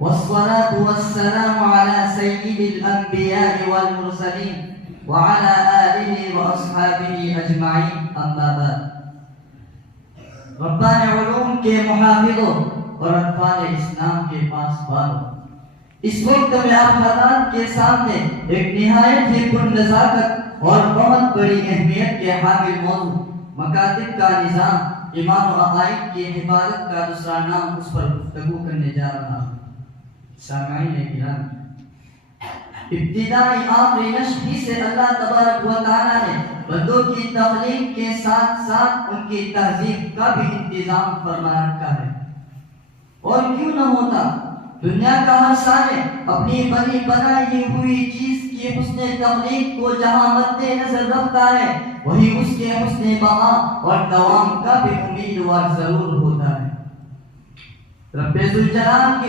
والصلاة والسلام على سيد الأنبياء والمرسلين وعلى آله وأصحابه أجمعين أما بعد. ربان علوم کے محافظوں اور اطفال اسلام کے پاسبانوں، اس وقت میں آپ حضرات کے سامنے ایک نہایت ہی پرنزاکت اور بہت بڑی اہمیت کے حامل موضوع مکاتب کا نظام، ایمان و عقائد کی حفاظت کا دوسرا نام اس پر گفتگو کرنے جا رہا ہوں. سامعین کرام، ابتدائی آخری نشر ہی سے اللہ تبارک و تعالیٰ نے بندوں کی تخلیق کے ساتھ ساتھ ان کی تہذیب کا بھی انتظام فرما رکھا ہے. اور کیوں نہ ہوتا، دنیا کا ہر سائے اپنی بنی بنائی ہوئی چیز کی حسن تخلیق کو جہاں مد نظر رکھتا ہے، وہی اس کے حسن بقا اور دوام کا بھی امیدوار ضرور ہوتا ہے. رب ذوالجلال کی